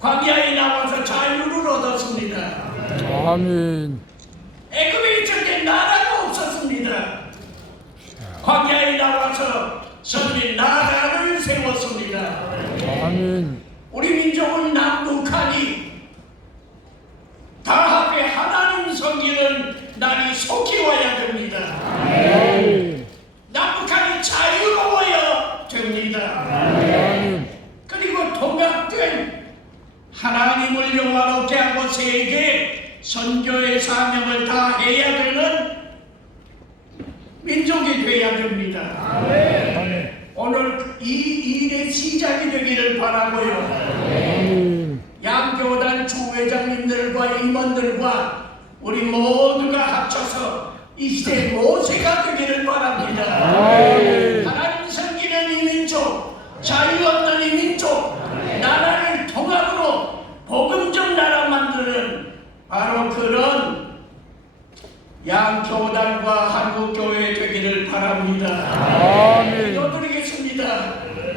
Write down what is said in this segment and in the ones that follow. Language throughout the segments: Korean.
광야에 나와서 자유를 얻었습니다. 아멘. 애굽에 있을 때 나라가 없었습니다. 광야에 나와서 선민 나라를 세웠습니다. 아멘. 우리 민족은 남북한이 다 합해 하나님 섬기는 날이 속히 와야 됩니다. 아멘. 남북한이 자유로워야 됩니다. 아멘. 그리고 통합된 하나님을 영화롭게 하고 세계 선교의 사명을 다 해야 되는 민족이 되어야 됩니다. 아멘. 오늘 이 일의 시작이 되기를 바라고요. 아멘. 양교단 주회장님들과 임원들과 우리 모두가 합쳐서 이 시대 모세가 되기를 바랍니다. 아멘. 하나님 섬기는 이 민족, 자유 없는 이 민족, 나라를 통합으로 복음적 나라 만드는 바로 그런 양교단과 한국교회 되기를 바랍니다. 아멘. 기도드리겠습니다.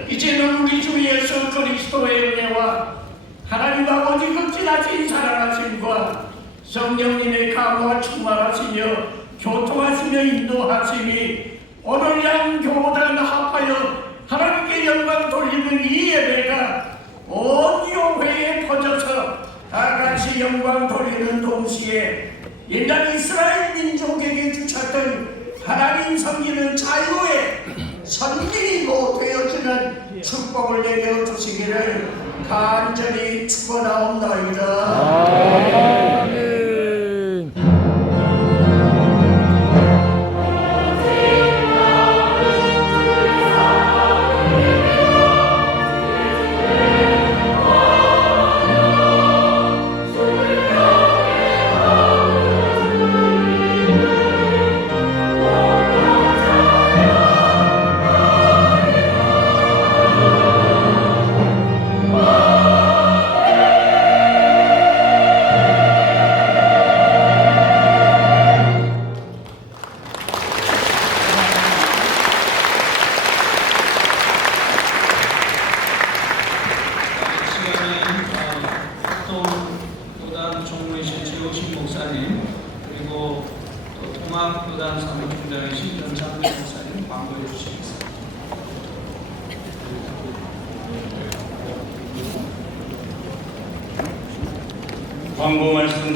이제는 우리 주 예수 그리스도의 은혜와 하나님 아버지 극진하신 사랑하심과 성령님의 감화 충만하시며 교통하시며 인도하심이 오늘 양교단 합하여 하나님께 영광 돌리는 이 예배가 온 교회에 퍼져서 다 같이 영광 돌리는 동시에 옛날 이스라엘 하나님 섬기는 자유의 선민이 모 되어지는 축복을 내려 주시기를 간절히 축원하옵나이다. 합동교단 총무이신 최옥신 목사님 그리고 또 통합교단 사무총장이신 연상민 목사님 광고해 주시겠습니다. 광고 말씀